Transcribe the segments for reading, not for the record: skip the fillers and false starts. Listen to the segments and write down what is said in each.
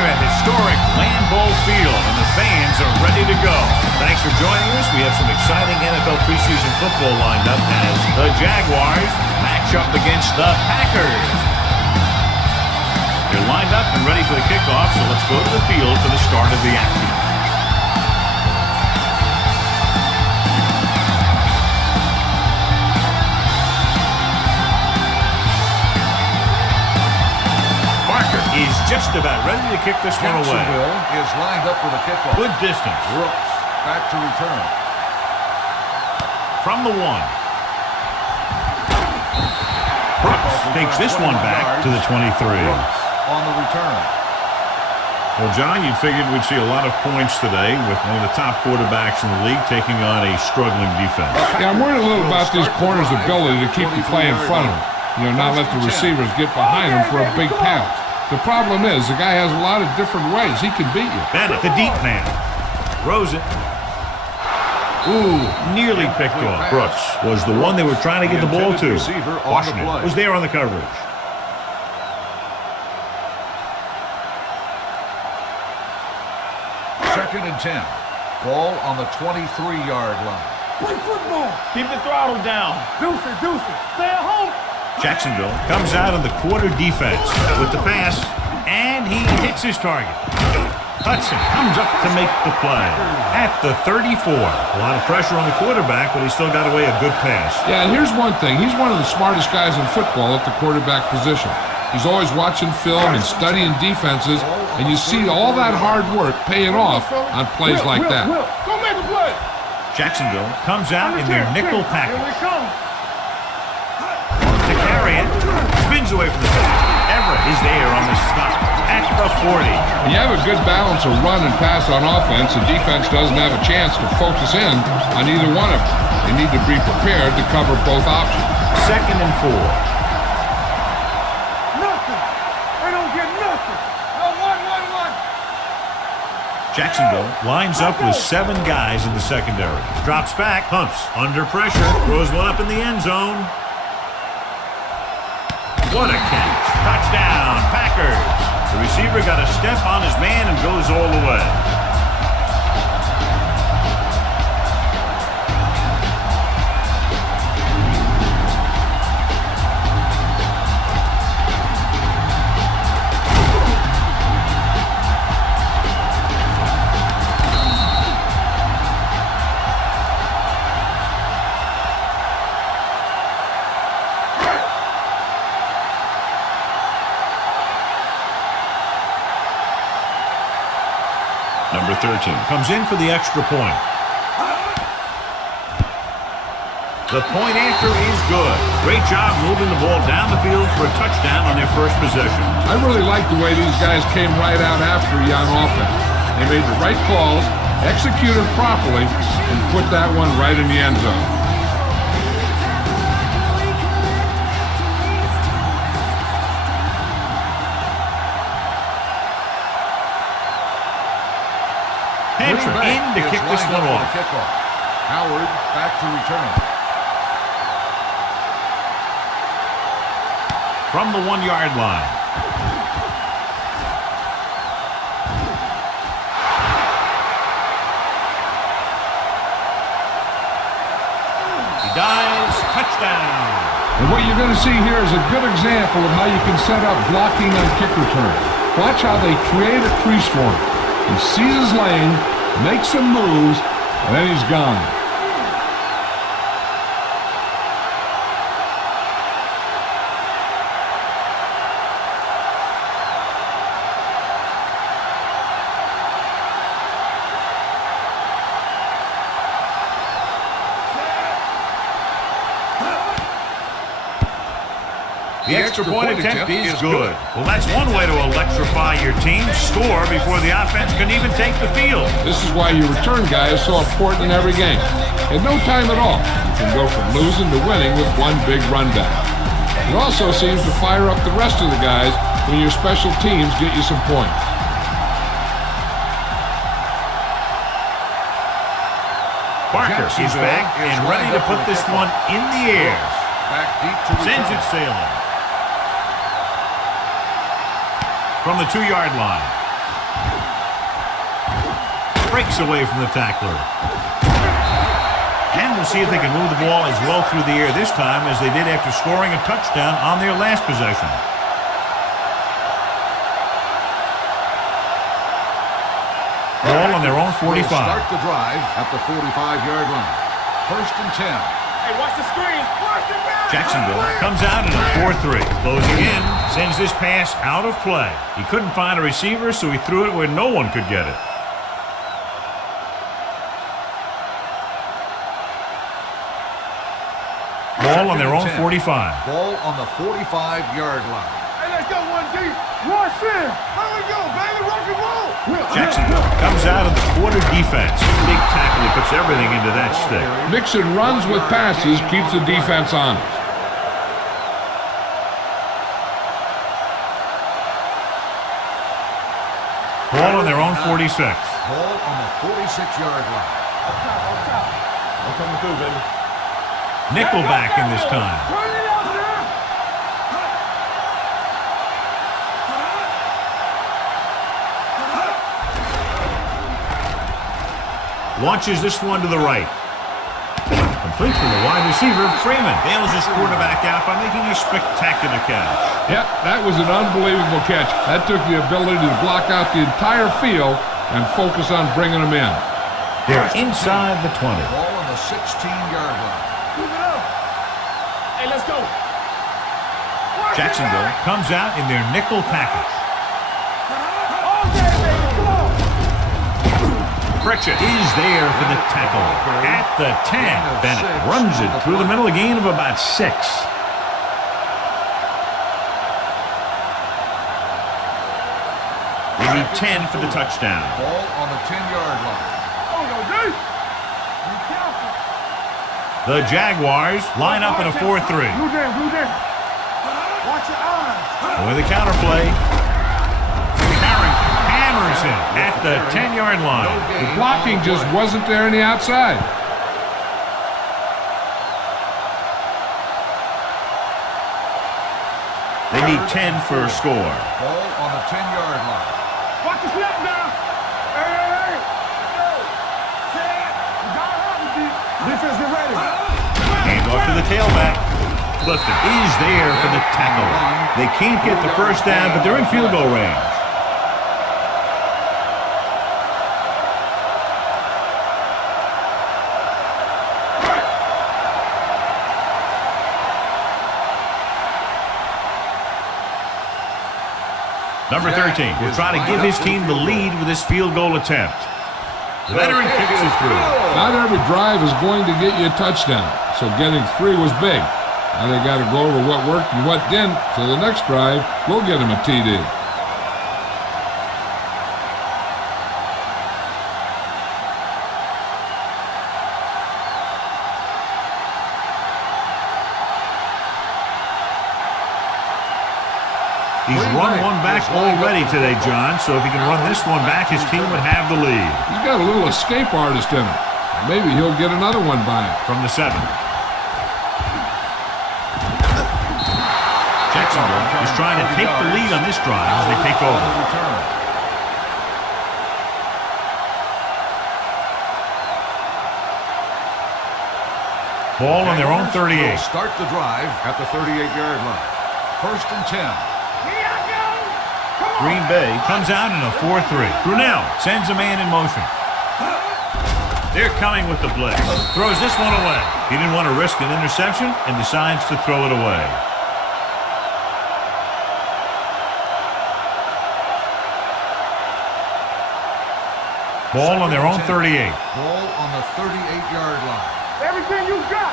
here at historic Lambeau Field, and the fans are ready to go. Thanks for joining us. We have some exciting NFL preseason football lined up as the Jaguars match up against the Packers. They're lined up and ready for the kickoff, so let's go to the field for the start of the action. He's just about ready to kick this one away. Jacksonville is lined up for the kickoff. Good distance. Brooks back to return. From the 1. Brooks takes this one back to the 23. Brooks on the return. Well, John, you figured we'd see a lot of points today with one of the top quarterbacks in the league taking on a struggling defense. Yeah, I'm worried a little about this corner's ability to keep the play in front of him. Not let the receivers get behind him for a big pass. The problem is the guy has a lot of different ways he can beat you. Bennett, the deep man. Throws it. Ooh, nearly picked off. Brooks was the one they were trying to get the ball to. Washington was there on the coverage. Second and 10. Ball on the 23-yard line. Play football. Keep the throttle down. Deuce it. Stay at home. Jacksonville comes out in the quarter defense with the pass, and he hits his target. Hudson comes up to make the play at the 34. A lot of pressure on the quarterback, but he still got away a good pass. Yeah, and here's one thing. He's one of the smartest guys in football at the quarterback position. He's always watching film and studying defenses, and you see all that hard work paying off on plays like that. Go make a play. Jacksonville comes out in their nickel package. Here we come. To carry it, spins away from the pass. Everett is there on the stop at the 40. When you have a good balance of run and pass on offense, the defense doesn't have a chance to focus in on either one of them. They need to be prepared to cover both options. Second and 4. Nothing. They don't get nothing. No, one. Jacksonville lines up with 7 guys in the secondary. Drops back, pumps, under pressure, throws one up in the end zone. What a catch. Touchdown, Packers. The receiver got a step on his man and goes all the way. Number 13 comes in for the extra point. The point after is good. Great job moving the ball down the field for a touchdown on their first possession. I really like the way these guys came right out after you on offense. They made the right calls, executed properly, and put that one right in the end zone. In to kick this one off. Howard back to return. From the 1-yard line. He dives. Touchdown. And what you're going to see here is a good example of how you can set up blocking on kick return. Watch how they create a crease for him. He sees his lane, makes some moves, and then he's gone. The extra point attempt is good. Well, that's one way to electrify your team. Score before the offense can even take the field. This is why your return guy is so important in every game. In no time at all, you can go from losing to winning with one big rundown. It also seems to fire up the rest of the guys when your special teams get you some points. Parker is back and ready to put this one in the air. Back deep to Sends it sailing. From the 2-yard line. Breaks away from the tackler. And we'll see if they can move the ball as well through the air this time as they did after scoring a touchdown on their last possession. Ball on their own 45. Start the drive at the 45-yard line. 1st and 10. Hey, watch the screen. Jacksonville comes out in a 4-3. Closing in, sends this pass out of play. He couldn't find a receiver, so he threw it where no one could get it. Ball on their own 45. Ball on the 45-yard line. Hey, let's go 1 deep. Rush in. Here we go, baby. Rock and roll. Jacksonville comes out of the quarter defense. Big tackle. He puts everything into that stick. Mixing runs with passes keeps the defense honest. Ball on their own 46. Ball on the 46-yard line. I'm coming through, baby. Nickelback in this time. Turn it out there. Launches this one to the right. Complete from the wide receiver, Freeman. Bails his quarterback out by making a spectacular catch. Yep, that was an unbelievable catch. That took the ability to block out the entire field and focus on bringing them in. They're inside the 20. Ball on the 16-yard line. Move it up. Hey, let's go. Jacksonville comes out in their nickel package. All day, baby. Come on. Pritchett is there for the tackle. At the 10, Bennett runs it through the middle, a gain of about 6. They need 10 for the touchdown. Ball on the 10-yard line. Oh, no, dude. Be careful. The Jaguars line up in a 4-3. Blue down. Watch your eyes. With the counterplay, Harrington hammers him at the 10-yard line. The blocking just wasn't there on the outside. They need 10 for a score. Ball on the 10-yard line. Watch the snap now. Hey. Set. You got it out, dude. Defense, get ready. Hand off to the tailback. Clifton is there for the tackle. They can't get the first down, but they're in field goal range. Number 13 will try to give his team the lead with this field goal attempt. The veteran kicks it through. Not every drive is going to get you a touchdown, so getting 3 was big. Now they got to go over what worked and what didn't, so the next drive will get him a TD. He's run one back already today, John, so if he can run this one back, his team would have the lead. He's got a little escape artist in him. Maybe he'll get another one by him. From the 7. Jacksonville is trying to take the lead on this drive as they take over. Ball on their own 38. Start the drive at the 38-yard line. 1st and 10. Green Bay comes out in a 4-3. Brunell sends a man in motion. They're coming with the blitz. Throws this one away. He didn't want to risk an interception and decides to throw it away. Ball on their own 38. Ball on the 38-yard line. Everything you got.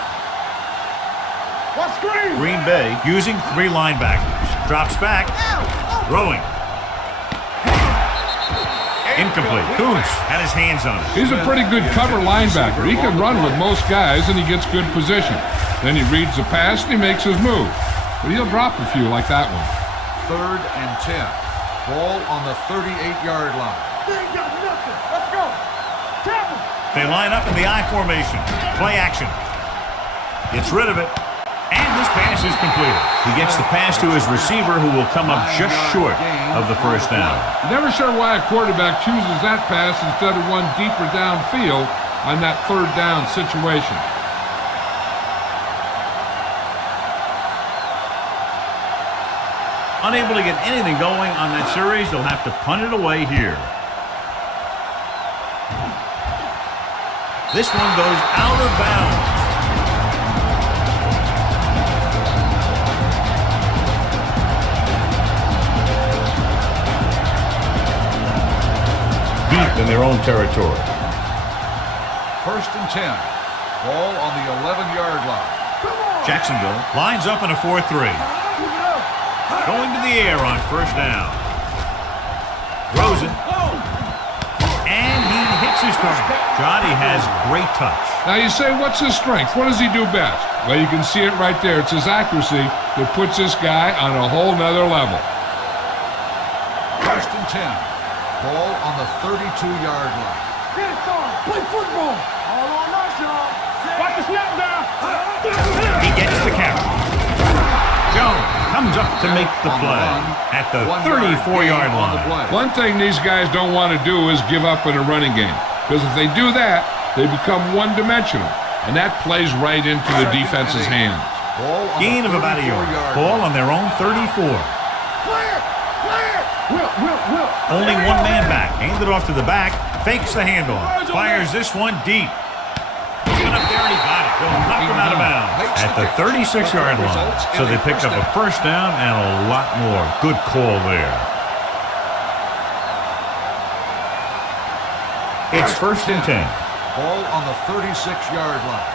What screen? Green Bay using 3 linebackers. Drops back. Throwing. Incomplete. Kuntz had his hands on it. He's a pretty good cover linebacker. He can run with most guys, and he gets good position. Then he reads the pass, and he makes his move. But he'll drop a few like that one. 3rd and 10. Ball on the 38-yard line. They ain't got nothing. Let's go. Tap him. They line up in the I formation. Play action. Gets rid of it. And this pass is completed. He gets the pass to his receiver, who will come up just short of the first down. Never sure why a quarterback chooses that pass instead of one deeper downfield on that third down situation. Unable to get anything going on that series, they'll have to punt it away here. This one goes out of bounds. Deep in their own territory. 1st and 10. Ball on the 11-yard line. Jacksonville lines up in a 4-3. Going to the air on first down. Throws it. And he hits his target. Johnny has great touch. Now you say, what's his strength? What does he do best? Well, you can see it right there. It's his accuracy that puts this guy on a whole nother level. 1st and 10. Ball on the 32-yard line. Get it, son. Play football. All on us, y'all. Watch the snap down. He gets the carry. Jones comes up to make the play at the 34-yard line. One thing these guys don't want to do is give up in a running game. Because if they do that, they become one-dimensional. And that plays right into the defense's hands. Gain of about a yard. Ball on their own 34. Will. Only one man back. Hands it off to the back. Fakes the handoff. Fires this one deep. He went up there and he got it. They'll knock him out of bounds at the 36-yard line. So they pick up a first down and a lot more. Good call there. It's 1st and 10. Ball on the 36-yard line.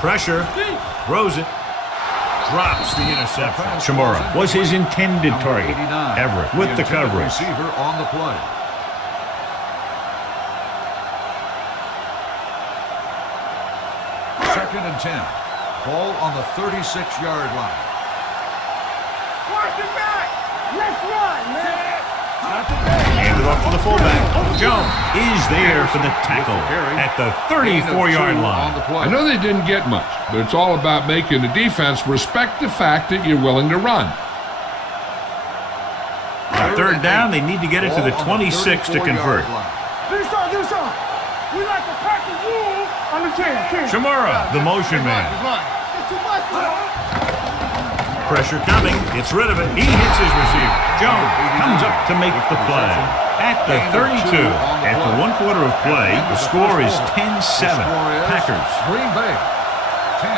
Pressure. Throws it. Drops the interception. Shimura was his intended target. Everett with the coverage. Receiver on the play. Second and 10. Ball on the 36-yard line. Watch it back. Let's run, man. Handed off to the fullback. Jones is there for the tackle at the 34-yard line. I know they didn't get much, but it's all about making the defense respect the fact that you're willing to run. On third down, they need to get it to the 26 to convert. Do something. We like to pack the wolves on the 10. Shimura, the motion man. It's too much, Pressure coming. Gets rid of it. He hits his receiver. Jones comes up to make the play at the 32. After 1 quarter of play, the score is 10-7. Packers. Green Bay 10.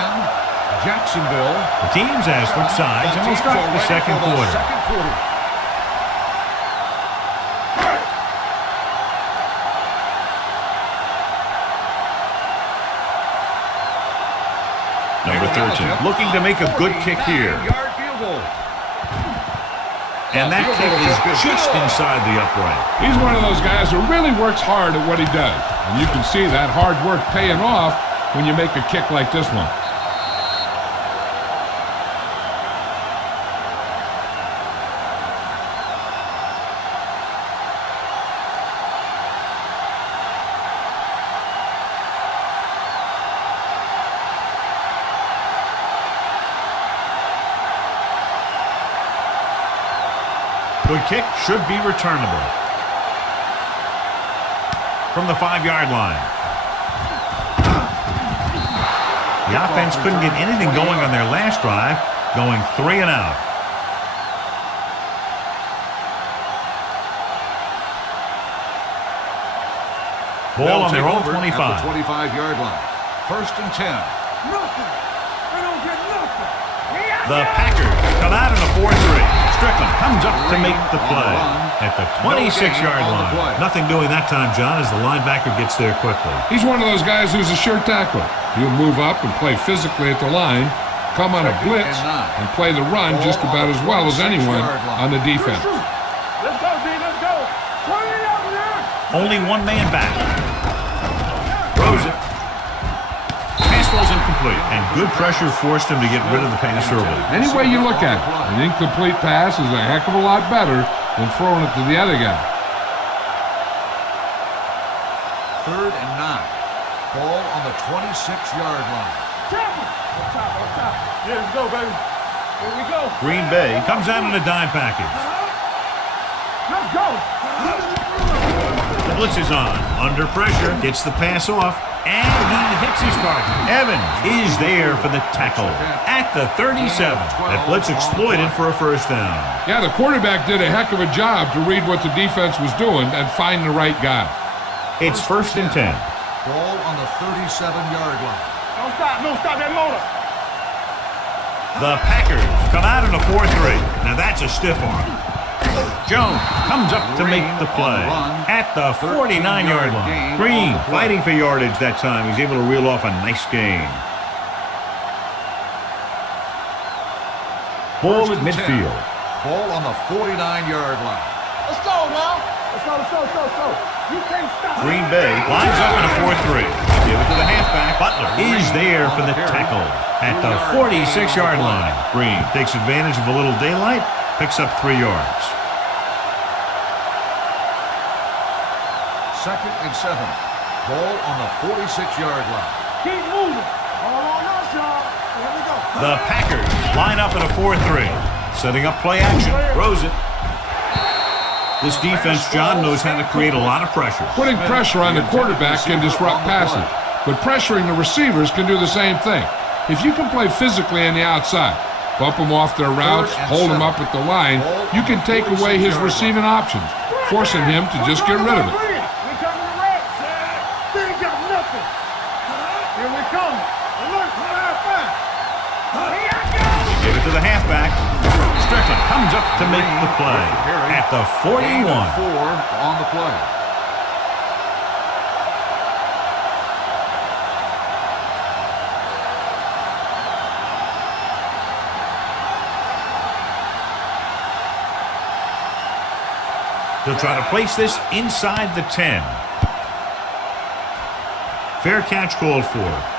Jacksonville. The teams have switched sides, and we'll start the second quarter. Number 13 looking to make a good kick here. And that kick is just inside the upright. He's one of those guys who really works hard at what he does. And you can see that hard work paying off when you make a kick like this one. Good kick should be returnable. From the 5-yard line. The offense couldn't get anything going on their last drive, going 3 and out. Ball on their own 25. At the 25-yard line. 1st and 10. Nothing. They don't get nothing. The Packers come out in a 4-3. Strickland comes up to make the play at the 26-yard line. Nothing doing that time, John, as the linebacker gets there quickly. He's one of those guys who's a sure tackler. He'll move up and play physically at the line, come on a blitz, and play the run just about as well as anyone on the defense. Let's go, D. Let's go. Turn it up there. Only one man back. Throws it. Pass incomplete, and good pressure forced him to get rid of the pass early. Any way you look at it, an incomplete pass is a heck of a lot better than throwing it to the other guy. 3rd and 9. Ball on the 26-yard line. On top. Yeah, let's go, baby. Here we go. Green Bay comes out in a dime package. Let's go. The blitz is on. Under pressure. Gets the pass off. And he hits his target. Evans is there for the tackle at the 37. That blitz exploited for a first down. Yeah, the quarterback did a heck of a job to read what the defense was doing and find the right guy. It's first and 10. Ball on the 37-yard line. Don't stop that motor. The Packers come out in a 4-3. Now that's a stiff arm. Jones comes up to make the play at the 49-yard line. Green fighting for yardage that time. He's able to reel off a nice gain. Ball at midfield. Ball on the 49-yard line. Let's go now. Let's go. You can't stop. Green Bay lines up in a 4-3. Give it to the halfback. Butler is there for the tackle at the 46-yard line. Green takes advantage of a little daylight, picks up 3 yards. 2nd and 7. Ball on the 46-yard line. Keep moving. All on us, y'all. Here we go. The Packers line up in a 4-3. Setting up play action. Throws it. This defense, John, knows how to create a lot of pressure. Putting pressure on the quarterback can disrupt passing, but pressuring the receivers can do the same thing. If you can play physically on the outside, bump them off their routes, hold them up at the line, you can take away his receiving options, forcing him to just get rid of it. We coming to red. They ain't got nothing. Here we come. Look, fast. Here I go. Give it to the halfback. Strickland comes up to make the play at the 41. 4 on the play. They'll try to place this inside the 10. Fair catch called for.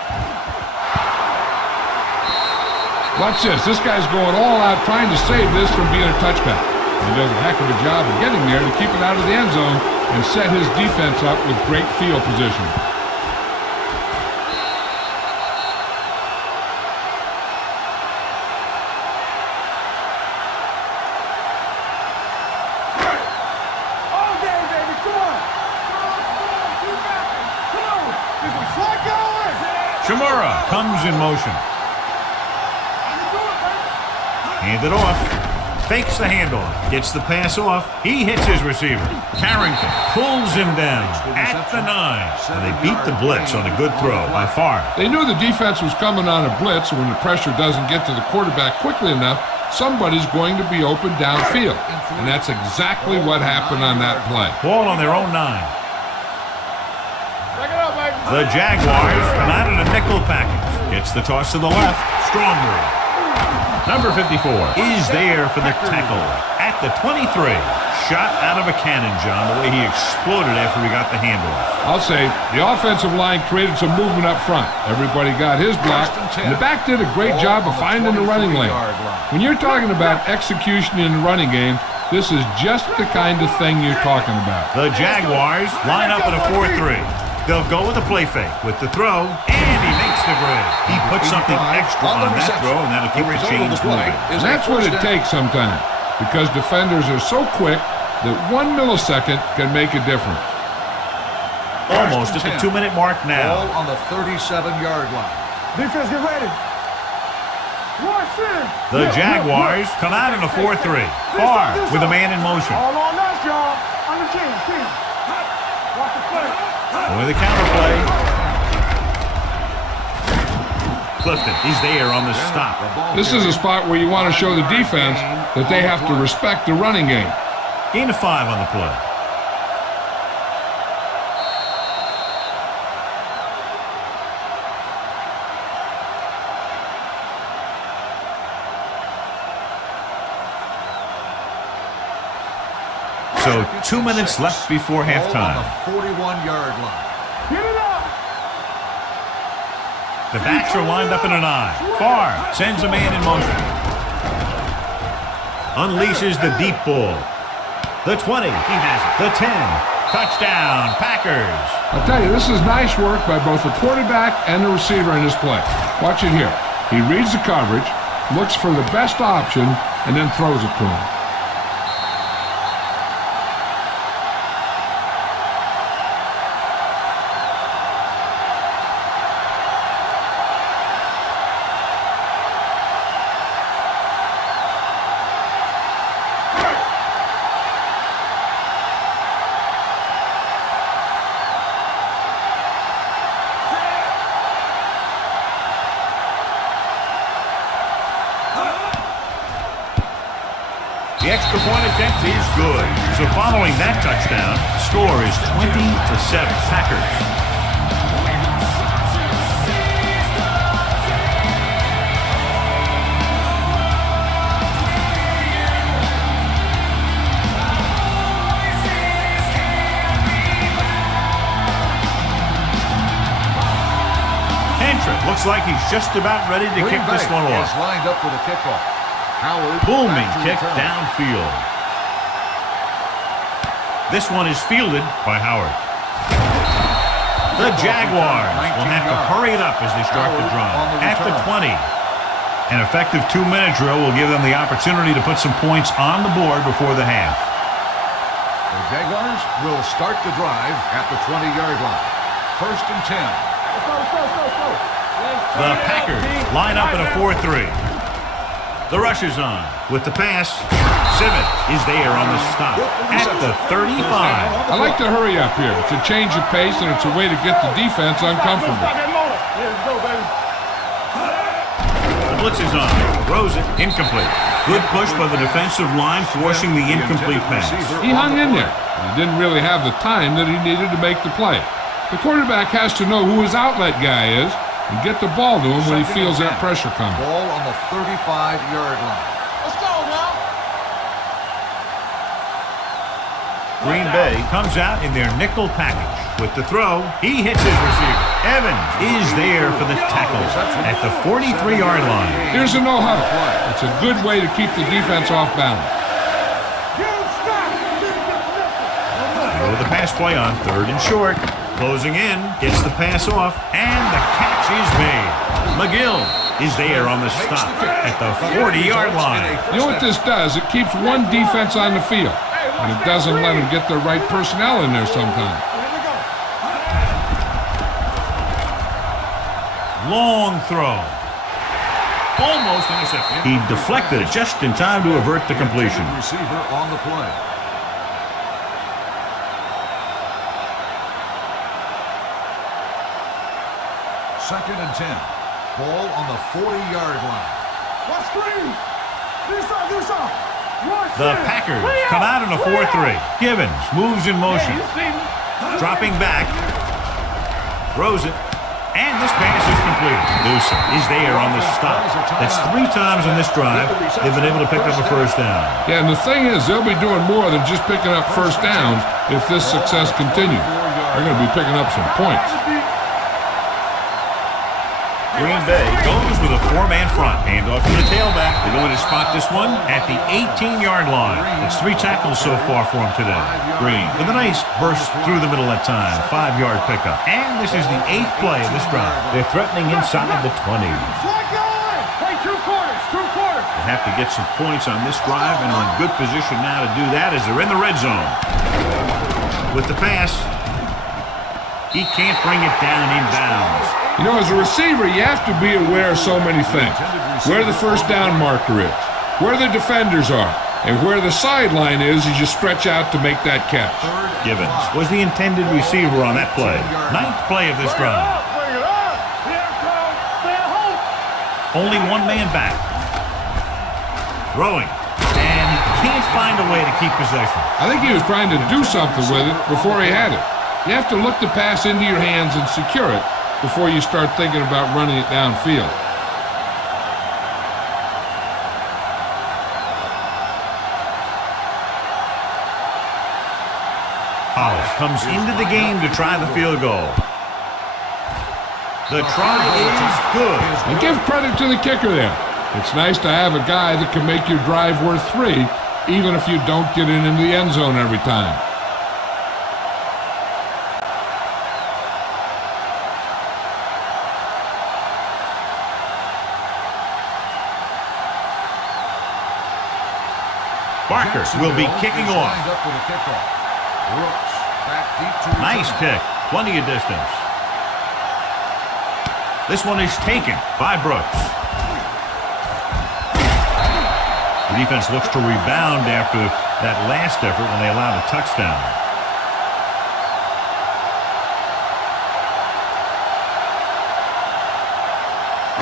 Watch this. This guy's going all out trying to save this from being a touchback. He does a heck of a job of getting there to keep it out of the end zone and set his defense up with great field position. All day, baby. Come on. Keep rapping. Come on. There's a flag going. Shamura comes in motion. Hand it off. Fakes the handoff. Gets the pass off. He hits his receiver. Carrington pulls him down at the 9. And they beat the blitz on a good throw by far. They knew the defense was coming on a blitz, and when the pressure doesn't get to the quarterback quickly enough, somebody's going to be open downfield. And that's exactly what happened on that play. Ball on their own 9. Check it out, baby. The Jaguars come out in a nickel package. Gets the toss to the left. Strong move. Number 54 is there for the tackle at the 23. Shot out of a cannon, John, the way he exploded after he got the handoff. I'll say the offensive line created some movement up front. Everybody got his block, and the back did a great job of finding the running lane. When you're talking about execution in the running game, this is just the kind of thing you're talking about. The Jaguars line up in a 4-3. They'll go with a play fake with the throw, and he makes the grade. He puts something extra on that throw, and that'll keep the chains moving. And that's what it takes sometimes, because defenders are so quick that 1 millisecond can make a difference. Almost at the 2-minute mark now. Ball on the 37-yard line. Defense, get ready. Watch this. The Jaguars come out in a 4-3. Far with a man in motion. All on us, y'all. On the team. Watch the play. With a counterplay. Clifton, he's there on the stop. This is a spot where you want to show the defense that they have to respect the running game. Gain of 5 on the play. So 2 minutes left before halftime. On the 41-yard line. Get it up. The backs are lined up in a 9. Farr sends a man in motion. Unleashes the deep ball. The 20, he has it. The 10. Touchdown, Packers. I'll tell you, this is nice work by both the quarterback and the receiver in this play. Watch it here. He reads the coverage, looks for the best option, and then throws it to him. The extra point attempt is good. So following that touchdown, score is 20-7 Packers. Hentrich looks like he's just about ready to kick this one off. Is lined up for the kickoff. Howard, booming kick downfield. This one is fielded by Howard. The Jaguars will have to hurry it up as they start the drive. At the 20. An effective 2-minute drill will give them the opportunity to put some points on the board before the half. The Jaguars will start the drive at the 20-yard line. 1st and 10. The Packers line up in a 4-3. The rush is on. With the pass, Simmons is there on the stop at the 35. I like to hurry up here. It's a change of pace, and it's a way to get the defense uncomfortable. The blitz is on. Throws it. Incomplete. Good push by the defensive line, forcing the incomplete pass. He hung in there. He didn't really have the time that he needed to make the play. The quarterback has to know who his outlet guy is and get the ball to him when he feels that pressure coming. Ball on the 35-yard line. Let's go now. Green Bay comes out in their nickel package. With the throw, he hits his receiver. Evans is there for the tackle at the 43-yard line. Here's a no-huddle. It's a good way to keep the defense off balance. With the pass play on 3rd and short. Closing in, gets the pass off, and the catch is made. McGill is there on the stop at the 40-yard line. You know what this does? It keeps one defense on the field, and it doesn't let them get the right personnel in there sometimes. Long throw. Almost intercepted. He deflected it just in time to avert the completion. Receiver on the play. Second and 10. Ball on the 40-yard line. The Packers come out in a 4-3. Givens moves in motion. Dropping back. Throws it. And this pass is complete. Newsom is there on the stop. That's 3 times in this drive they've been able to pick up a first down. Yeah, and the thing is, they'll be doing more than just picking up first downs if this success continues. They're going to be picking up some points. Green Bay goes with a 4-man front. Handoff to the tailback. They're going to spot this one at the 18-yard line. It's 3 tackles so far for him today. Green with a nice burst through the middle that time. 5-yard pickup. And this is the 8th play of this drive. They're threatening inside the 20. They have to get some points on this drive and are in good position now to do that as they're in the red zone. With the pass, he can't bring it down inbounds. You know, as a receiver, you have to be aware of so many things. Where the first down marker is, where the defenders are, and where the sideline is as you stretch out to make that catch. Givens was the intended receiver on that play. 9th play of this drive. Only 1 man back. Throwing. And he can't find a way to keep possession. I think he was trying to do something with it before he had it. You have to look the pass into your hands and secure it before you start thinking about running it downfield. Hollis comes into the game to try the field goal. The try is good. And give credit to the kicker there. It's nice to have a guy that can make your drive worth 3, even if you don't get it into the end zone every time. Barker will be kicking off. Lined up for the kickoff. Brooks back deep to return. Nice kick. Plenty of distance. This one is taken by Brooks. The defense looks to rebound after that last effort when they allowed a touchdown.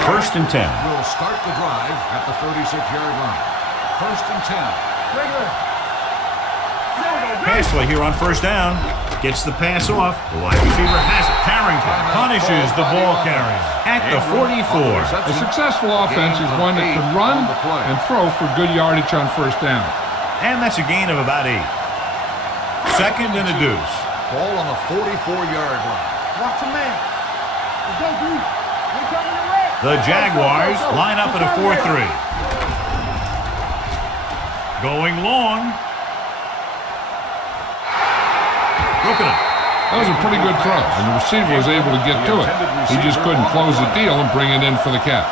First and 10. Will start the drive at the 36-yard line. First and 10. Pass play here on first down. Gets the pass off. The wide receiver has it. Carrington punishes the ball carrier at the 44. A successful offense is one that can run and throw for good yardage on first down. And that's a gain of about 8. Second and a deuce. Ball on the 44-yard line. Watch the man. Let's go, dude. We're coming to red. The Jaguars line up at a 4-3. Going long. Broken up. That was a pretty good throw, and the receiver was able to get to it. He just couldn't close the deal and bring it in for the catch.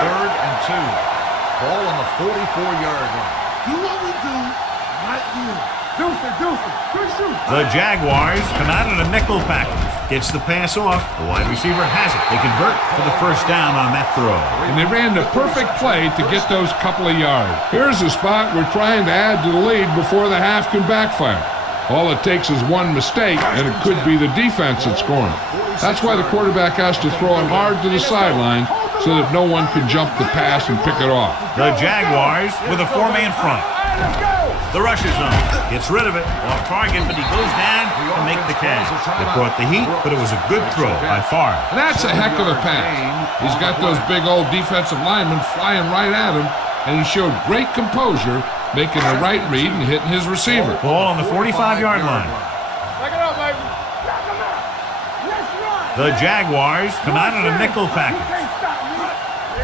Third and 2. Ball on the 44-yard line. Do what we do, not you. Deuce it. Good shoot. The Jaguars come out in a nickel package. Gets the pass off. The wide receiver has it. They convert for the first down on that throw. And they ran the perfect play to get those couple of yards. Here's a spot we're trying to add to the lead before the half can backfire. All it takes is one mistake, and it could be the defense that's scoring. That's why the quarterback has to throw it hard to the sideline so that no one can jump the pass and pick it off. The Jaguars with a 4-man front. The rush is on. Gets rid of it. Off target, but he goes down to make the catch. It brought the heat, but it was a good throw by far. And that's a heck of a pass. He's got those big old defensive linemen flying right at him, and he showed great composure, making the right read and hitting his receiver. Ball on the 45-yard line. Back it up, baby. Back him up. Let's run. The Jaguars come out in a nickel You package. can't stop me.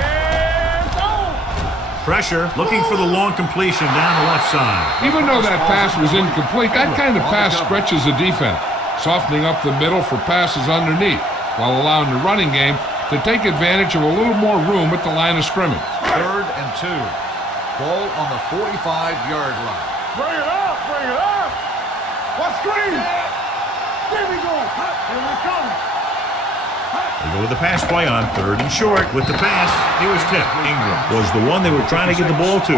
Yeah, it's on. Pressure, looking for the long completion down the left side. Even though that pass was incomplete, that kind of pass stretches the defense, softening up the middle for passes underneath, while allowing the running game to take advantage of a little more room at the line of scrimmage. Third and 2. Ball on the 45-yard line. Bring it up. What screen? There we go. Here we come. They go with the pass play on third and short. With the pass, it was tipped. Ingram was the one they were trying to get the ball to.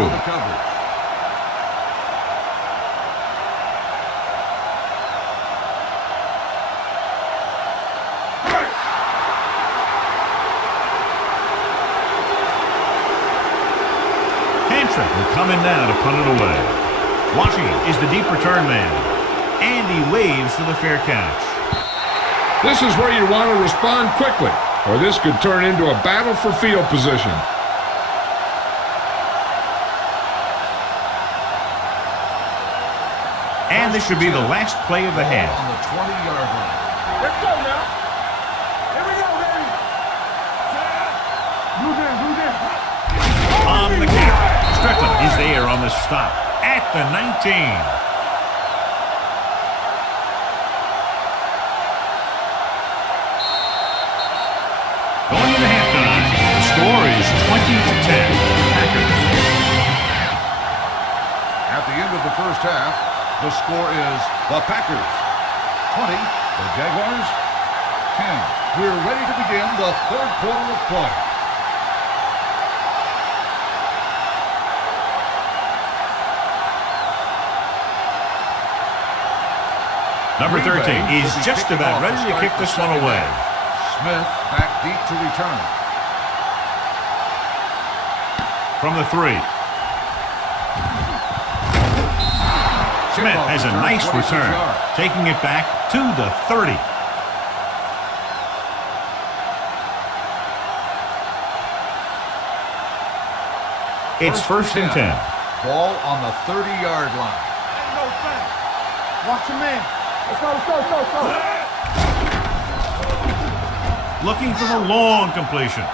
Hantrick will come in now to punt it away. Watching it is the deep return man. And he waves for the fair catch. This is where you want to respond quickly, or this could turn into a battle for field position. And this should be the last play of the half. On the 20-yard line. Let's go now. Here we go, baby. Blue down. On the carry. Strickland is there on the stop at the 19. Going into halftime, the score is 20-10. Packers. At the end of the first half, the score is the Packers 20, the Jaguars 10. We're ready to begin the third quarter of play. Number 13 is just about ready to kick this one away. Smith back deep to return. From the 3. Smith has a nice return, taking it back to the 30. It's first and 10. Ball on the 30-yard line. Ain't no thing. Watch the man. Let's go. Looking for the long completion.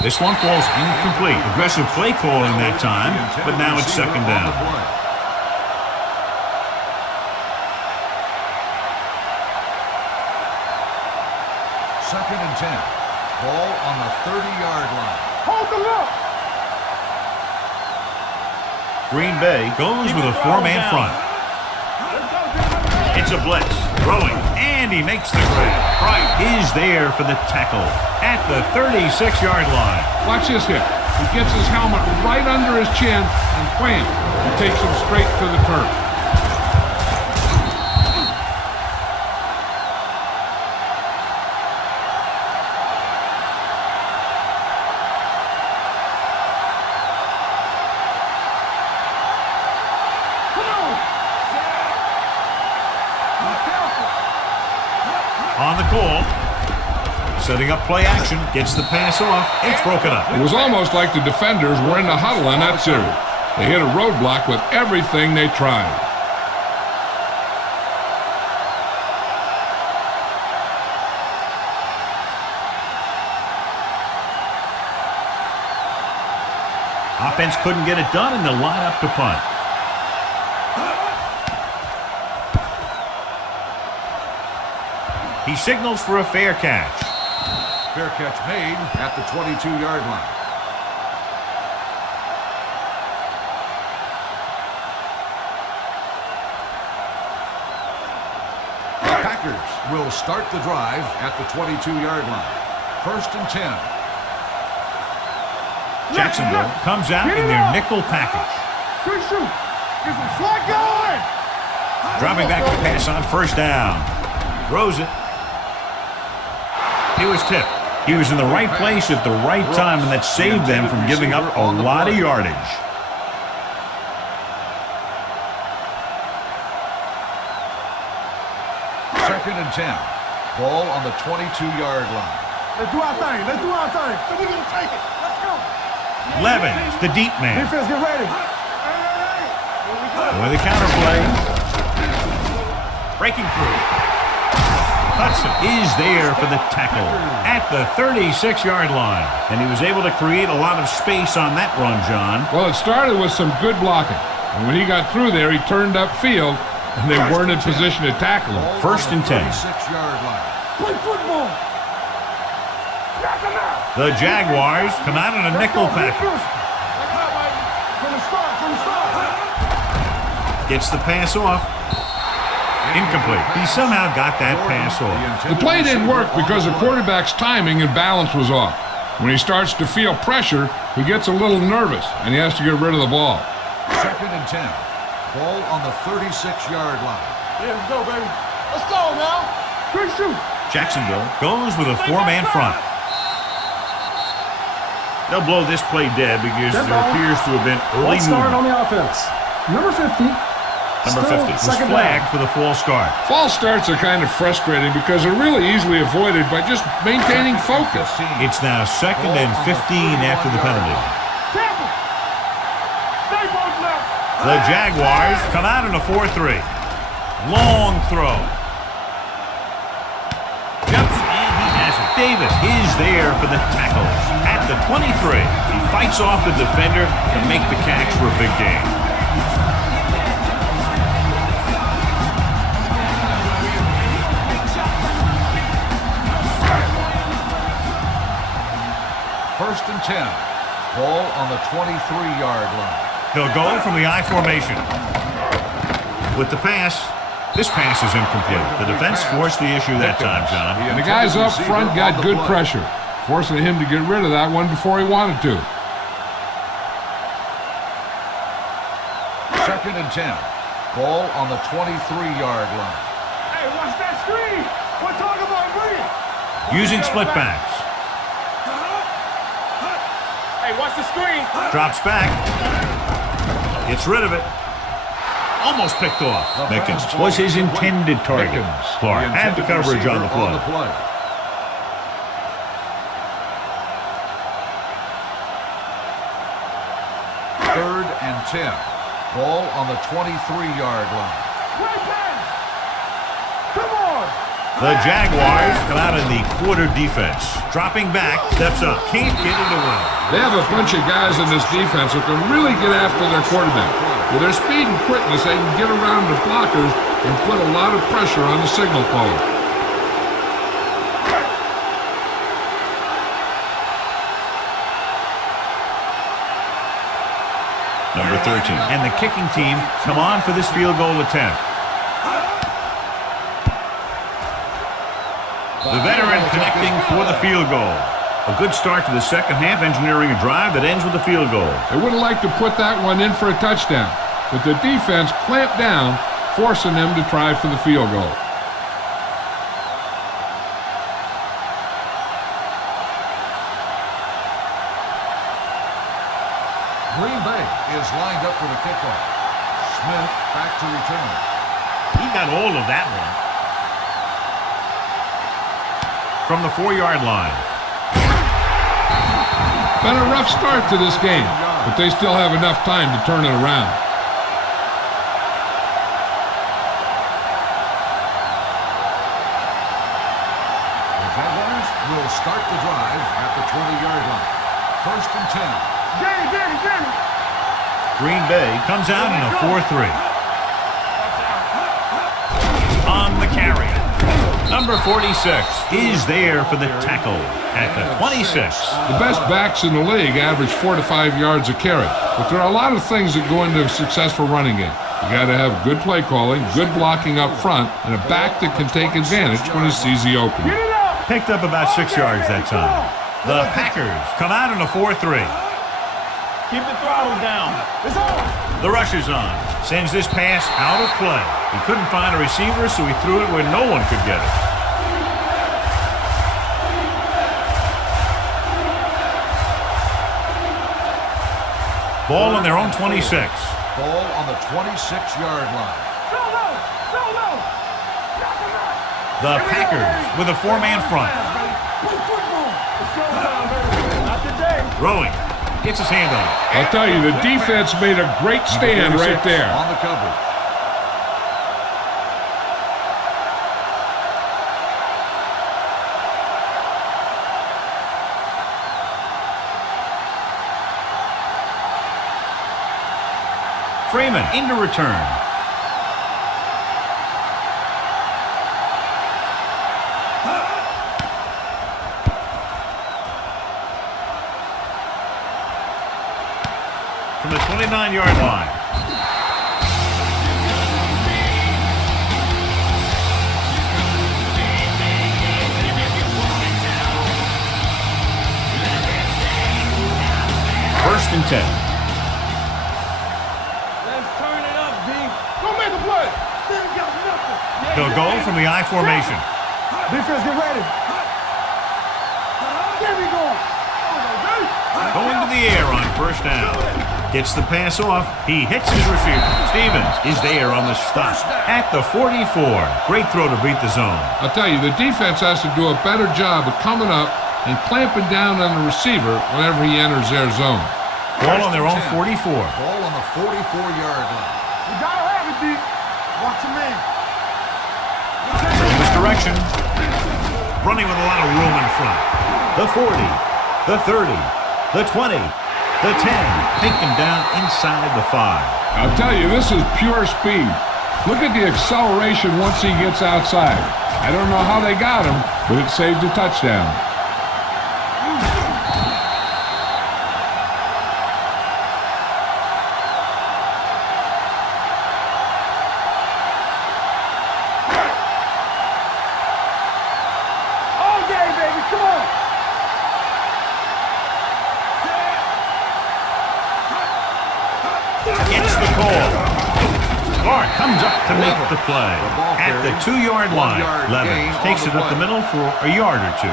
This one falls incomplete. Aggressive play calling that time, but now it's second down. Second and 10. Ball on the 30-yard line. Hold the look. Green Bay goes with a 4-man front. It's a blitz. Throwing. And he makes the grab. Wright is there for the tackle at the 36-yard line. Watch this hit. He gets his helmet right under his chin and wham, he takes him straight to the turf. On the call. Setting up play action. Gets the pass off. It's broken up. It was almost like the defenders were in the huddle in that series. They hit a roadblock with everything they tried. Offense couldn't get it done, and they'll line up to punt. He signals for a fair catch. Fair catch made at the 22-yard line. The Packers will start the drive at the 22-yard line. 1st and 10. Jacksonville comes out in their nickel package. Quick shoot. Get some slack going. Dropping back to pass on 1st down. Throws it. He was tipped. He was in the right place at the right time, and that saved them from giving up a lot of yardage. Second and 10. Ball on the 22-yard line. Let's do our thing. Let's do our thing. So we're going to take it. Let's go. Levens, the deep man. Defense, get ready. With the counter play. Breaking through. Hudson is there for the tackle at the 36-yard line. And he was able to create a lot of space on that run, John. Well, it started with some good blocking. And when he got through there, he turned upfield, and they weren't in position to tackle him. 1st and 10. 36-yard line. Play football. Knock him out. The Jaguars come out in a nickel package. From the start. Gets the pass off. Incomplete. He somehow got that pass off. The play didn't work because the quarterback's timing and balance was off. When he starts to feel pressure, he gets a little nervous, and he has to get rid of the ball. 2nd and 10. Ball on the 36-yard line. Yeah, let's go, baby. Let's go now. Quick shoot. Jacksonville goes with a 4-man front. They'll blow this play dead because there appears to have been early start on movement. the offense. Number 50. Number 50 was flagged for the false start. False starts are kind of frustrating because they're really easily avoided by just maintaining focus. It's now 2nd and 15 after the penalty. Tampa. Stay both left. The Jaguars come out in a 4-3. Long throw. Jumps, and he has it. Davis is there for the tackle at the 23. He fights off the defender to make the catch for a big gain. First and 10. Ball on the 23-yard line. They'll go from the I formation. With the pass, this pass is incomplete. The defense forced the issue that time, John. And the guys up front got good pressure, forcing him to get rid of that one before he wanted to. 2nd and 10. Ball on the 23-yard line. Hey, watch that screen. We're talking about green. Using split backs. Hey, watch the screen. Drops back. Gets rid of it. Almost picked off. Mickens was his intended target. Clark had the coverage on the play. Third and 10. Ball on the 23-yard line. Come on. The Jaguars come out in the quarter defense. Dropping back, steps up. Can't get it away. They have a bunch of guys in this defense who can really get after their quarterback. With their speed and quickness, they can get around the blockers and put a lot of pressure on the signal caller. Number 13. And the kicking team come on for this field goal attempt. The veteran connecting for the field goal. A good start to the second half, engineering a drive that ends with a field goal. They would have liked to put that one in for a touchdown, but the defense clamped down, forcing them to try for the field goal. Green Bay is lined up for the kickoff. Smith back to return. He got all of that one. From the 4-yard line. Been a rough start to this game, but they still have enough time to turn it around. The Jaguars will start the drive at the 20-yard line. 1st and 10. Green Bay comes out in a 4-3. On the carry. Number 46 is there for the tackle at the 26. The best backs in the league average 4 to 5 yards a carry, but there are a lot of things that go into a successful running game. You got to have good play calling, good blocking up front, and a back that can take advantage when he sees the opening. Picked up about 6 yards that time. The Packers come out in a 4-3. Keep the throttle down. It's on. The rush is on. Sends this pass out of play. He couldn't find a receiver, so he threw it where no one could get it. Ball on their own 26. Ball on the 26-yard line. The Packers with a 4-man front. Throwing. Gets his hand on it. I'll tell you, the defense made a great stand right there. On the coverage. Freeman into return. From the 29-yard line. First and 10. Let's turn it up, D. Go make a play. They ain't got nothing. They'll go from the I formation. Defense, get ready. There we go. Going to the air on first down. Gets the pass off. He hits his receiver. Stevens is there on the stop at the 44. Great throw to beat the zone. I'll tell you, the defense has to do a better job of coming up and clamping down on the receiver whenever he enters their zone. Ball on their own 44. Ball on the 44-yard line. You gotta have it, D. Watch him in. Misdirection. Running with a lot of room in front. The 40. The 30. The 20. The 10. Take him down inside the 5. I'll tell you, this is pure speed. Look at the acceleration once he gets outside. I don't know how they got him, but it saved a touchdown. All day, baby. Come on. Gets the call. Clark comes up to make the play. At the 2-yard line, Levins takes it up the middle for a yard or two.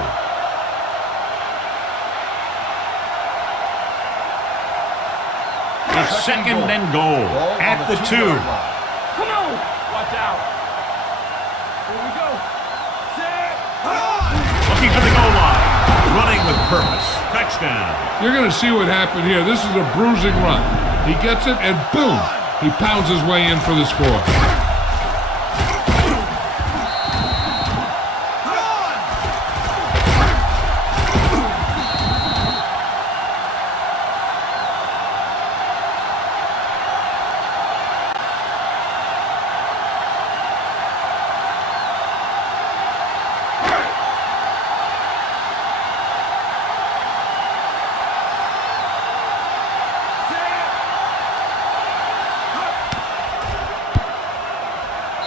It's second and goal at the 2. Come on. Watch out. Here we go. Set. Looking for the goal line. Running with purpose. Touchdown. You're going to see what happened here. This is a bruising run. He gets it, and boom, he pounds his way in for the score.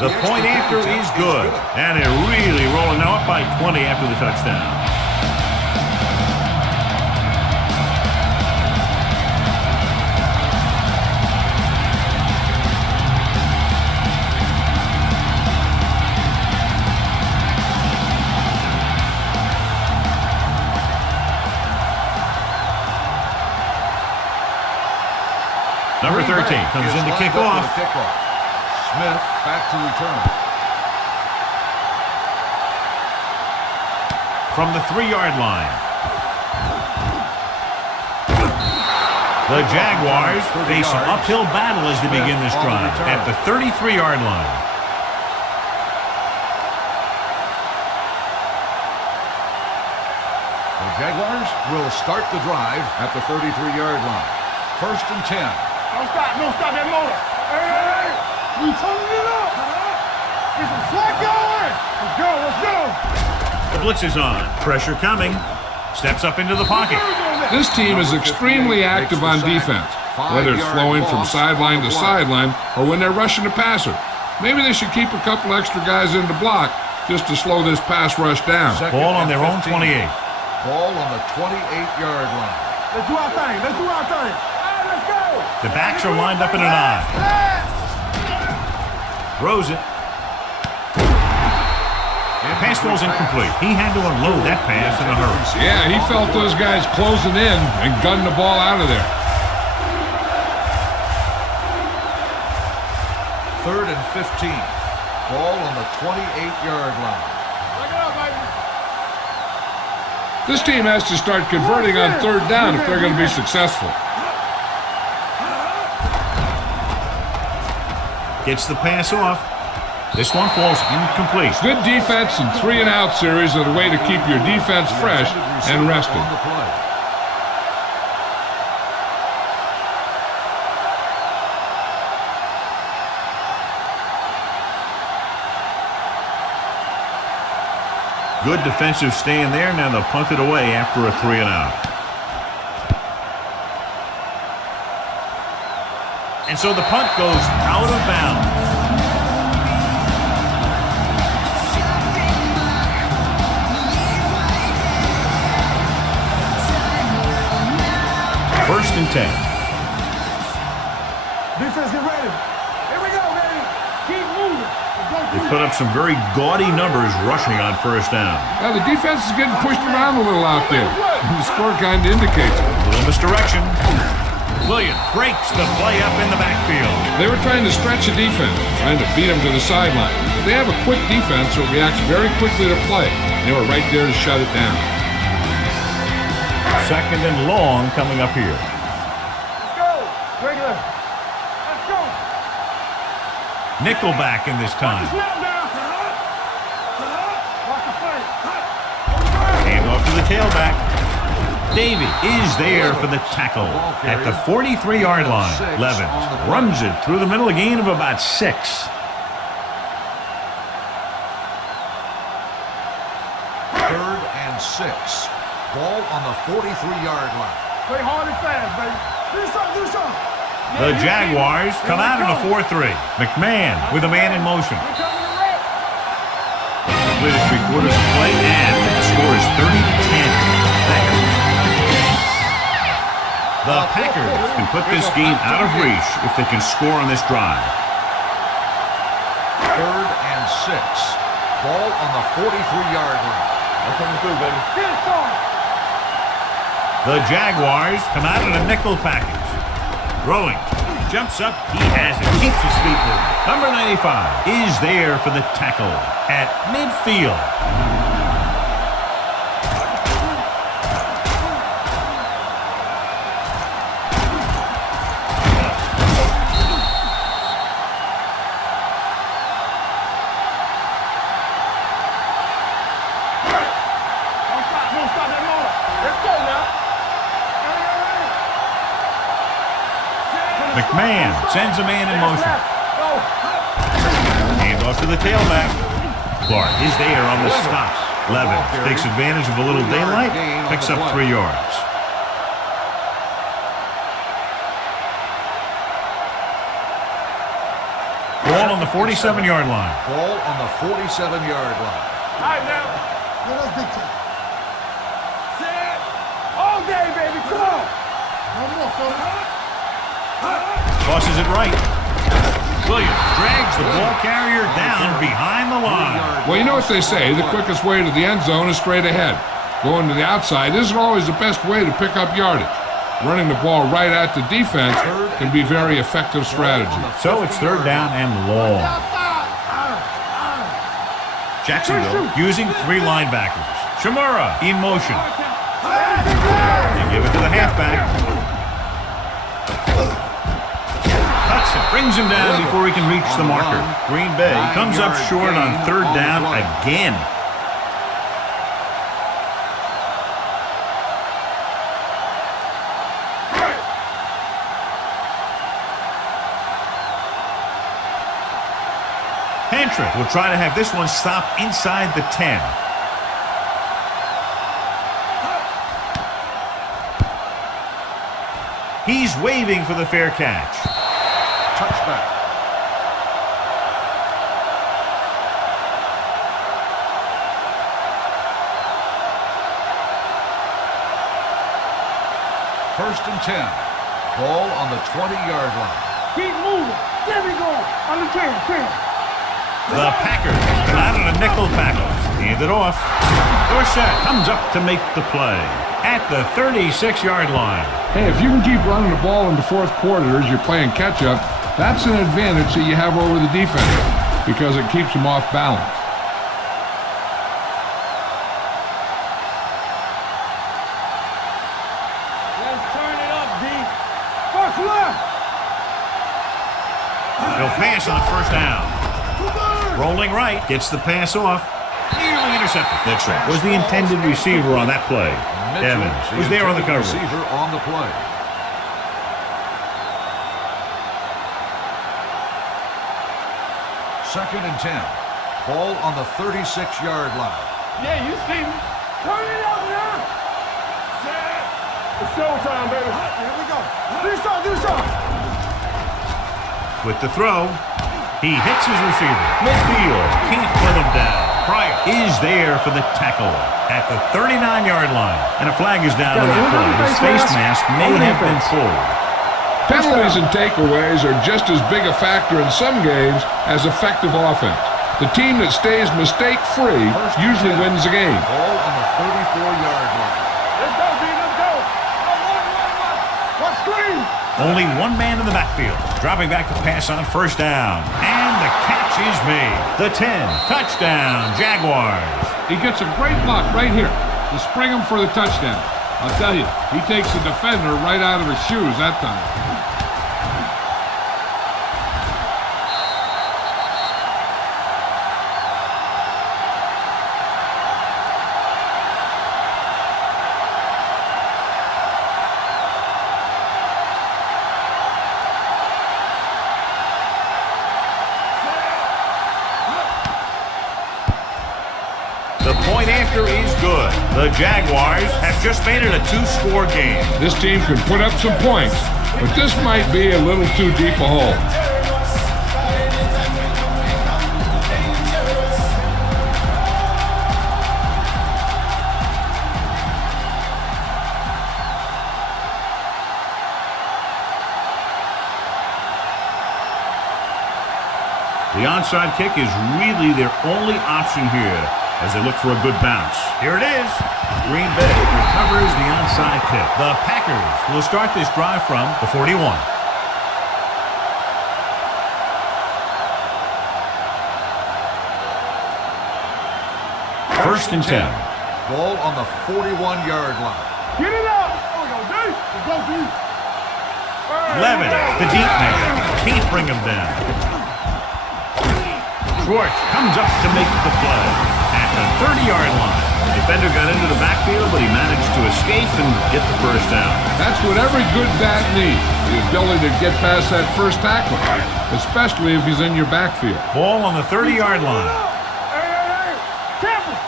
The point after is good. And they're really rolling now, up by 20 after the touchdown. Number 13 comes in to kick off. Smith back to return. From the 3-yard line. The Jaguars face an uphill battle as they begin this drive at the 33-yard line. The Jaguars will start the drive at the 33-yard line. 1st and 10. Don't stop that motor. Hey, we turning it up. Get some slack going. Let's go. The blitz is on. Pressure coming. Steps up into the pocket. This team is extremely active on defense, whether it's flowing from sideline to sideline or when they're rushing the passer. Maybe they should keep a couple extra guys in the block just to slow this pass rush down. Ball on their own 28. Ball on the 28-yard line. Let's do our thing. Let's go. The backs are lined up in an I. Throws it. The pass ball's incomplete. He had to unload that pass in a hurry. Yeah, he felt those guys closing in and gunned the ball out of there. 3rd and 15. Ball on the 28-yard line. This team has to start converting on 3rd down if they're going to be successful. Gets the pass off. This one falls incomplete. Good defense and 3-and-out series are the way to keep your defense fresh and rested. On the play. Good defensive stand there. Now they'll punt it away after a 3-and-out. And so the punt goes out of bounds. First and 10. Defense, get ready. Here we go, baby. Keep moving. They put up some very gaudy numbers rushing on 1st down. Now the defense is getting pushed around a little out there. The score kind of indicates it. A little misdirection. Williams breaks the play up in the backfield. They were trying to stretch the defense, trying to beat them to the sideline. But they have a quick defense that reacts very quickly to play. They were right there to shut it down. 2nd and long coming up here. Let's go. Regular. Let's go. Nickelback in this time. Snap down. Watch the play. Hand off to the tailback. Davey is there for the tackle at the 43-yard line. Levens runs it through the middle, a gain of about 6. 3rd and 6. Ball on the 43-yard line. Play hard and fast, baby. Do something. The Jaguars come out in a 4-3. McMahon with a man in motion. Completed 3/4 of play, and the score is 30-10. Packers. The Packers can put this game out of reach if they can score on this drive. 3rd and 6. Ball on the 43-yard line. They're coming through, baby. Get it on. The Jaguars come out in a nickel package. Throwing. Jumps up. He has it. Keeps his feet moving. Number 95 is there for the tackle at midfield. Don't stop that motor. Let's go now. McMahon sends a man in motion. Hand off to the tailback. Clark is there on the stop. Levens takes advantage of a little daylight, picks up 3 yards. Ball on on the 47-yard line. Ball on the 47-yard line. All right, now. Let us dictate. Set. All day, baby. Come on. One more, son. Tosses it right. Williams drags the ball carrier down behind the line. Well, you know what they say, the quickest way to the end zone is straight ahead. Going to the outside isn't always the best way to pick up yardage. Running the ball right at the defense can be very effective strategy. So it's third down and long. Jacksonville using 3 linebackers. Shimura in motion. They give it to the halfback. Hudson brings him down before he can reach the marker. Green Bay comes up short on third down again. Pantrick will try to have this one stop inside the 10. He's waving for the fair catch. Touchback. First and 10. Ball on the 20-yard line. Keep moving. There we go. On the 10. The Packers come out on a nickel package. Hand it off. Dorsett comes up to make the play at the 36-yard line. Hey, if you can keep running the ball in the fourth quarter as you're playing catch-up, that's an advantage that you have over the defense because it keeps them off balance. Let's turn it up, D. First left. He'll pass on first down. Rolling right, gets the pass off. Nearly intercepted. Mitchell was the intended receiver on that play. Evans was there on the coverage. Receiver on the play. Second and 10. Ball on the 36-yard line. Yeah, you see me. Turn it up now. Set. It's showtime, baby. Here we go. Do something. With the throw, he hits his receiver. Midfield can't put him down. Pryor is there for the tackle at the 39-yard line. And a flag is down on that play. His face mask may have been pulled. Penalties and takeaways are just as big a factor in some games as effective offense. The team that stays mistake-free usually wins the game. Ball on the 34-yard line. Let's go, D. Let's go. What screen? Only one man in the backfield. Dropping back to pass on first down. And the catch is made. The 10. Touchdown, Jaguars. He gets a great look right here to spring him for the touchdown. I'll tell you, he takes the defender right out of his shoes that time. The point after is good. The Jaguars have just made it a 2-score game. This team can put up some points, but this might be a little too deep a hole. The onside kick is really their only option here as they look for a good bounce. Here it is. Green Bay recovers the onside kick. The Packers will start this drive from the 41. First and 10. Ball on the 41-yard line. Get it up. There we go, D. Let's go, D. Levin, the deep man, can't bring him down. Schwartz comes up to make the play at the 30-yard line. The defender got into the backfield, but he managed to escape and get the first down. That's what every good back needs, the ability to get past that first tackle, especially if he's in your backfield. Ball on the 30-yard line. Hey. Tampa.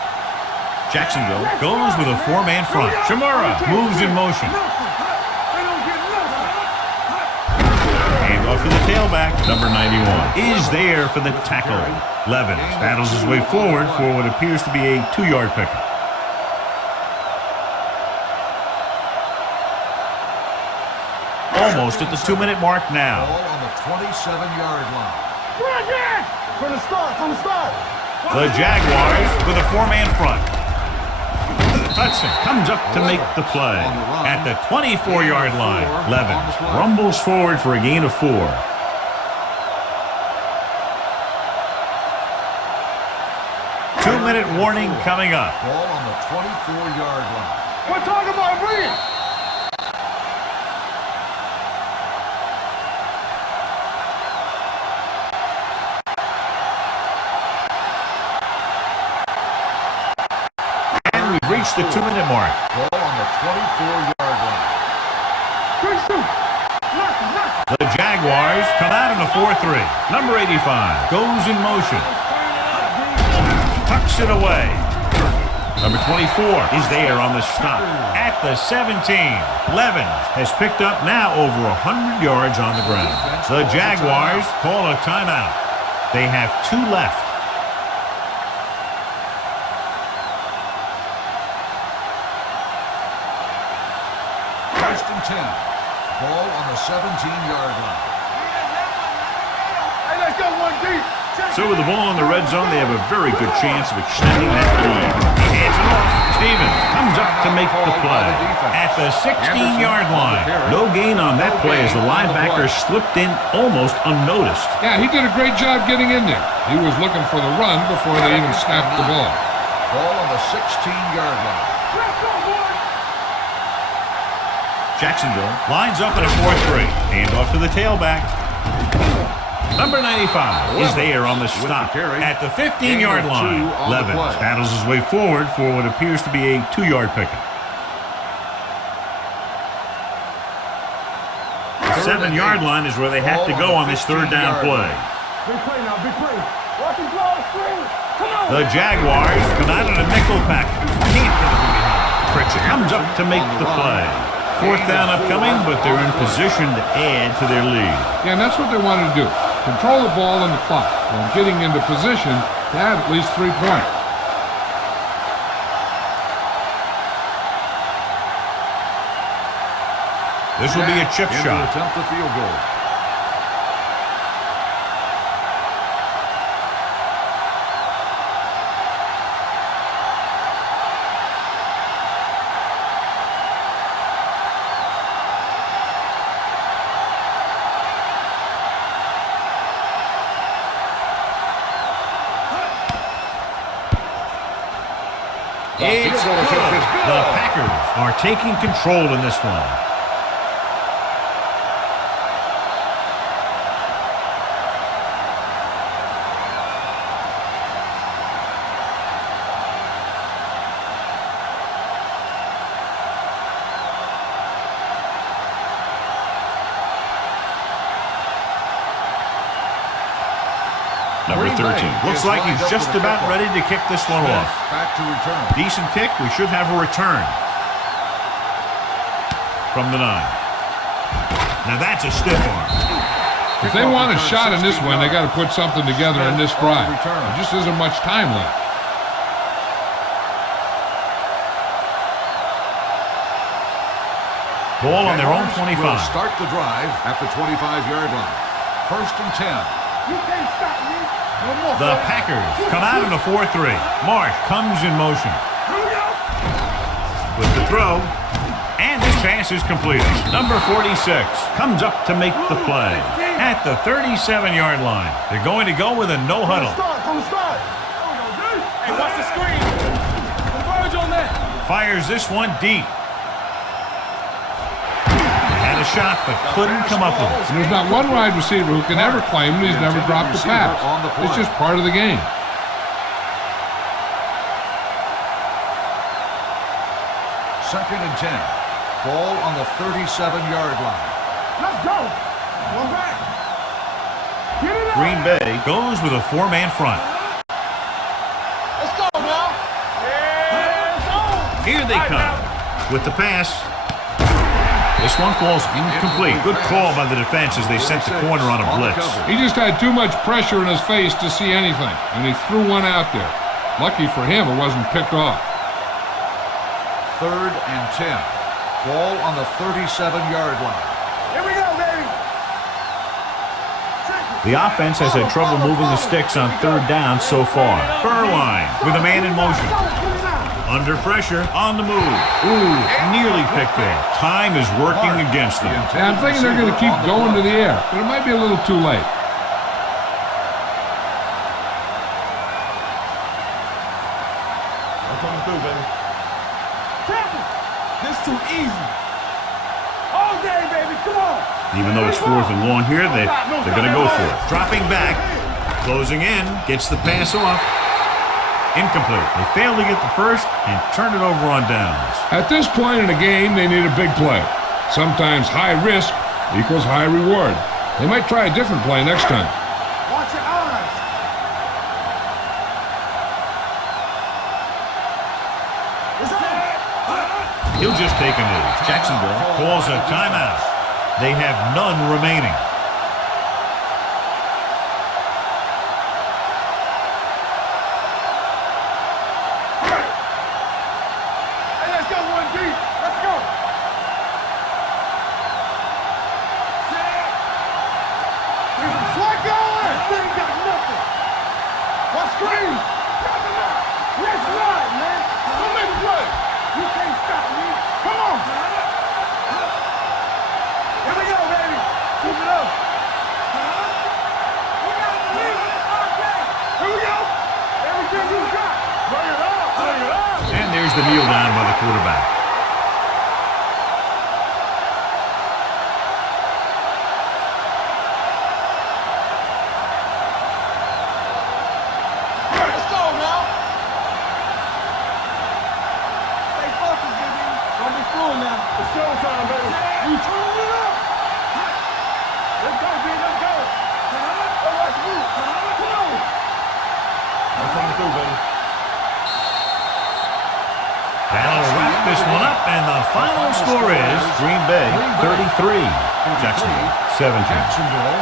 Jacksonville goes with a 4-man front. Shimura moves in motion. They don't get nothing. Hand off to the tailback. Number 91 is there for the tackle. Levens battles his way forward for what appears to be a 2-yard pickup. Almost at the 2-minute mark now. Ball on the 27-yard line. From the start. The Jaguars with a 4-man front. Hudson comes up to make the play. At the 24-yard line, Levens rumbles forward for a gain of 4. 2-minute warning coming up. Ball on the 24-yard line. We're talking about bringing. We've reached the 2-minute mark. Ball on the 24-yard line. The Jaguars come out in a 4-3. Number 85 goes in motion. Tucks it away. Number 24 is there on the stop. At the 17, Levens has picked up now over 100 yards on the ground. The Jaguars call a timeout. They have 2 left. First and 10. Ball on the 17-yard line. Hey, let's go one deep. So with the ball in the red zone, they have a very good chance of extending that lead. He hands it off. Stevens comes up to make the play. At the 16-yard line. No gain on that play as the linebacker slipped in almost unnoticed. Yeah, he did a great job getting in there. He was looking for the run before they even snapped the ball. Ball on the 16-yard line. Let's go, boys. Jacksonville lines up in a 4-3. Hand off to the tailback. Number 95 is there on the stop. At the 15-yard line, Levens battles his way forward for what appears to be a 2-yard pickup. The 7-yard line is where they have to go on this 3rd down play. Big play now, big play. Watch him blow the screen. Come on. The Jaguars come out in a nickel package. Can't get it from behind. Pritchett comes up to make the play. 4th down upcoming, but they're in position to add to their lead. Yeah, and that's what they wanted to do. Control the ball and the clock while getting into position to add at least 3 points. This will be a chip shot. Attempt the field goal. It's good. The Packers are taking control in this one. Number 13. Looks like he's just about ready to kick this one off. Back to return. Decent kick. We should have a return from the 9. Now that's a stiff arm. If they want a shot in this one, they got to put something together in this drive. There just isn't much time left. Ball on their own 25. Will start the drive at the 25-yard line. First and 10. You can't stop me. No more. The Packers come out in a 4-3. Marsh comes in motion. With the throw. And this pass is completed. Number 46 comes up to make the play. At the 37-yard line. They're going to go with a no huddle. From the start. Hey, watch the screen. Converge on that. Fires this one deep. Had a shot, but couldn't come up with it. And there's not one wide receiver who can ever claim he's never dropped a pass. It's just part of the game. Second and 10. Ball on the 37-yard line. Let's go. One back. Get it up. Green Bay goes with a 4-man front. Let's go now. Yeah, Here they come with the pass. This one falls incomplete. Good call by the defense as they sent the corner on a blitz. He just had too much pressure in his face to see anything, and he threw one out there. Lucky for him, it wasn't picked off. 3rd and 10. Ball on the 37-yard line. Here we go, baby. The offense has had trouble moving the sticks on 3rd down so far. Burline with a man in motion. Under pressure, on the move. Ooh, nearly picked off. Time is working against them. And I'm thinking they're going to keep going to the air, but it might be a little too late. I'm coming through, baby. This too easy. All day, baby. Come on. Even though it's 4th and long here, they're going to go for it. Dropping back, closing in, gets the pass off. Incomplete. They fail to get the first and turn it over on downs. At this point in the game, they need a big play. Sometimes high risk equals high reward. They might try a different play next time. Watch your eyes. He'll just take a knee. Jacksonville calls a timeout. They have none remaining. And there's the kneel down by the quarterback. Let's go now. Stay focused, baby. Don't be fooled now. It's showtime, baby. You turn it up. Let's go, baby. Let's go. All right, move. Come on. I'm coming through, baby. That'll wrap this one up, and the final score is Green Bay 33, Jacksonville 17. Jacksonville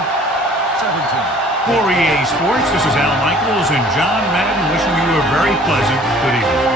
17. For EA Sports, this is Al Michaels and John Madden wishing you a very pleasant good evening.